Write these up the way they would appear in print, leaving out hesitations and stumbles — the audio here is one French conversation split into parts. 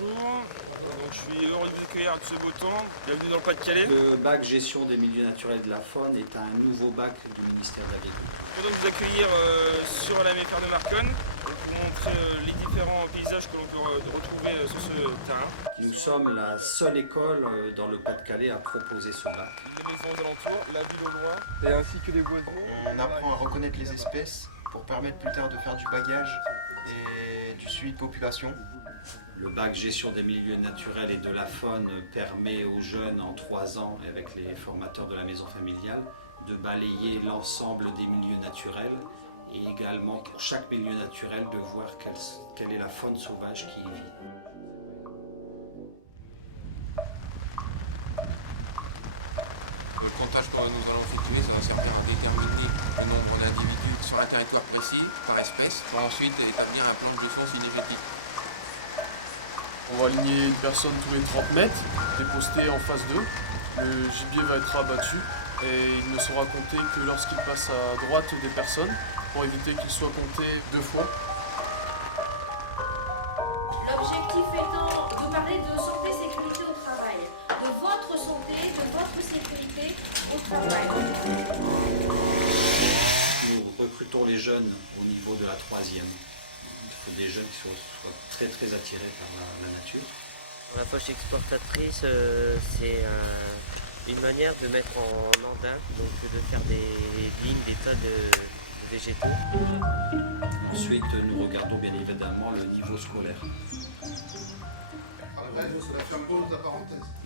bonjour. Donc, je suis heureux de vous accueillir de ce beau temps. Bienvenue dans le Pas-de-Calais. Le bac gestion des milieux naturels et de la faune est un nouveau bac du ministère de l'Agriculture. Je peux donc vous accueillir sur la méferre de Marconne pour vous montrer les différents paysages que l'on peut retrouver sur ce terrain. Nous sommes la seule école dans le Pas-de-Calais à proposer ce bac. Les maisons aux alentours, la ville au loin, et ainsi que les oiseaux. On apprend à reconnaître les espèces pour permettre plus tard de faire du bagage et du suivi de population. Le bac gestion des milieux naturels et de la faune permet aux jeunes en 3 ans, avec les formateurs de la maison familiale, de balayer l'ensemble des milieux naturels et également pour chaque milieu naturel de voir quelle est la faune sauvage qui y vit. Le comptage que nous allons effectuer, ça va servir à déterminer le nombre d'individus sur un territoire précis, par espèce, pour ensuite établir un plan de défense ineffectif. On va aligner une personne tous les 30 mètres, déposter en face d'eux. Le gibier va être abattu et il ne sera compté que lorsqu'il passe à droite des personnes pour éviter qu'il soit compté 2 fois. L'objectif étant de parler de santé, sécurité au travail, de votre santé, de votre sécurité au travail. Nous recrutons les jeunes au niveau de la 3e. Il faut des jeunes qui soient très attirés par la nature. La poche exportatrice, c'est une manière de mettre en andin, donc de faire des lignes, des tas de végétaux. Ensuite, nous regardons bien évidemment le niveau scolaire.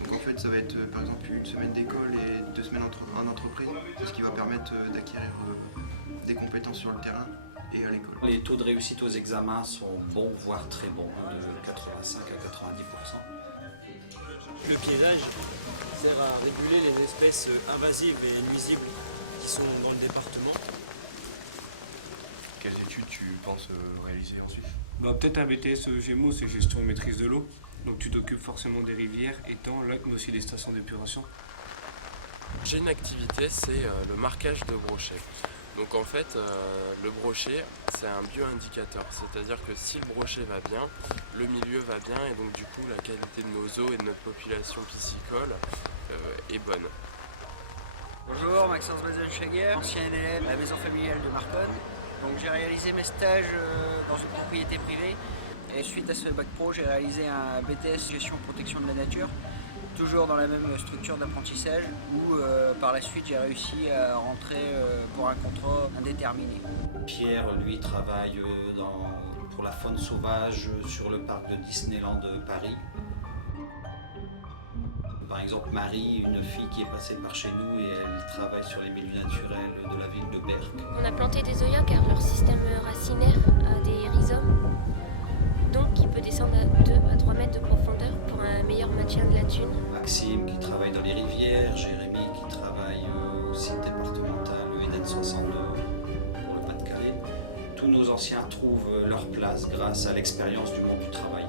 Donc en fait, ça va être par exemple une semaine d'école et 2 semaines en entreprise, ce qui va permettre d'acquérir des compétences sur le terrain et à l'école. Les taux de réussite aux examens sont bons, voire très bons, de 85 à 90%. Le piégeage sert à réguler les espèces invasives et nuisibles qui sont dans le département. Quelles études tu penses réaliser ensuite? Peut-être un BTS Gémeaux, c'est gestion et maîtrise de l'eau. Donc tu t'occupes forcément des rivières, étangs, lacs, mais aussi des stations d'épuration. J'ai une activité, c'est le marquage de brochets. Donc en fait, le brochet, c'est un bioindicateur, c'est-à-dire que si le brochet va bien, le milieu va bien et donc du coup la qualité de nos eaux et de notre population piscicole est bonne. Bonjour, Maxence Bazen-Chaguer, ancien élève à la maison familiale de Marconne. Donc j'ai réalisé mes stages dans une propriété privée et suite à ce bac pro, j'ai réalisé un BTS gestion protection de la nature. Toujours dans la même structure d'apprentissage où par la suite j'ai réussi à rentrer pour un contrat indéterminé. Pierre, lui, travaille pour la faune sauvage sur le parc de Disneyland de Paris. Par exemple, Marie, une fille qui est passée par chez nous et elle travaille sur les milieux naturels de la ville de Berck. On a planté des zoyas car leur système racinaire a des rhizomes, donc il peut descendre à 2 à 3 mètres de profondeur pour un meilleur maintien de la dune. Maxime qui travaille dans les rivières, Jérémy qui travaille au site départemental Eden 62 pour le Pas-de-Calais. Tous nos anciens trouvent leur place grâce à l'expérience du monde du travail.